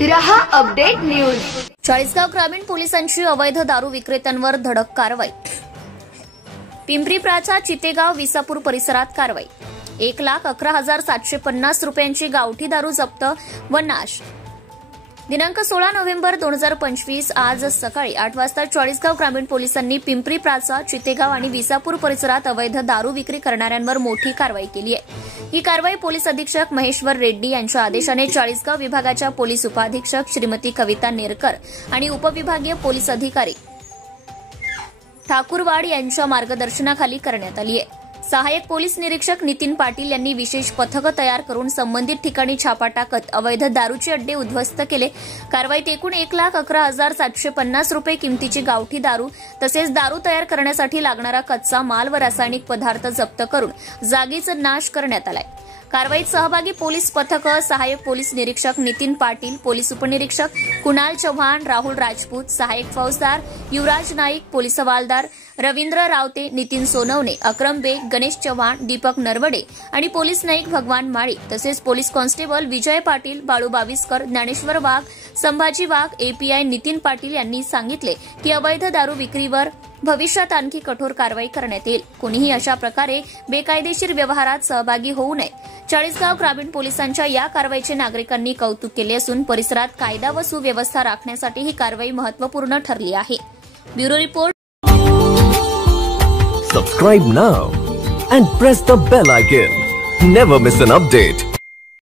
रहा update news. Chalisgaon ग्रामीण पोलिसांची अवैध दारू विक्रेत्यांवर धडक कारवाई। पिंपरी प्राचा चितेगाव विसापूर परिसरात कारवाई। 1,11,750 रुपयांची गावठी दारू जप्त व नाश। दिनांक 16 नोव्हेंबर 2025 आज सकाळी 8 वाजता चाळीसगाव ग्रामीण पोलिसांनी पिंपरी प्राचा चितेगाव आणि विसापूर परिसरात अवैध दारू विक्री करणाऱ्यांवर मोठी कारवाई केली आहे। ही कारवाई पोलीस अधीक्षक महेश्वर रेड्डी यांच्या आदेशाने चाळीसगाव विभागाच्या पोलीस उपाधीक्षक श्रीमती कविता नेरकर आणि उपविभागीय पोलीस अधिकारी ठाकूरवाड यांच्या मार्गदर्शनाखाली करण्यात आली आहे। सहाय्यक पोलीस निरीक्षक नितीन पाटील यांनी विशेष पथकं तयार करून संबंधित ठिकाणी छापा टाकत अवैध दारूचे अड्डे उद्ध्वस्त केले। कारवाईत एकूण 1,11,750 रुपये किमतीची गावठी दारू तसेच दारू तयार करण्यासाठी लागणारा कच्चा माल व रासायनिक पदार्थ जप्त करून जागीच नाश करण्यात आलाय। कारवाईत सहभागी पोलीस पथकं सहाय्यक पोलीस निरीक्षक नितीन पाटील, पोलीस उपनिरीक्षक कुणाल चव्हाण, राहुल राजपूत, सहाय्यक फौजदार युवराज नाईक, पोलीस हवालदार रवींद्र रावते, नितीन सोनवणे, अक्रम बेग, गणेश चव्हाण, दीपक नरवडे आणि पोलीस नाईक भगवान माळी तसेच पोलीस कॉन्स्टेबल विजय पाटील, बाळू बाविस्कर, ज्ञानेश्वर वाघ, संभाजी वाघ, एपीआय नितीन पाटील यांनी सांगितले की अवैध दारू विक्रीवर भविष्यात आणखी कठोर कारवाई करण्यात येईल। कोणीही अशा प्रकारे बेकायदेशीर व्यवहारात सहभागी होऊ नये। चाळीसगाव ग्रामीण पोलिसांच्या या कारवाईचे नागरिकांनी कौतुक केले असून परिसरात कायदा व सुव्यवस्था राखण्यासाठी ही कारवाई महत्त्वपूर्ण ठरली आहे। Bureau report. Subscribe now and press the bell icon. Never miss an update.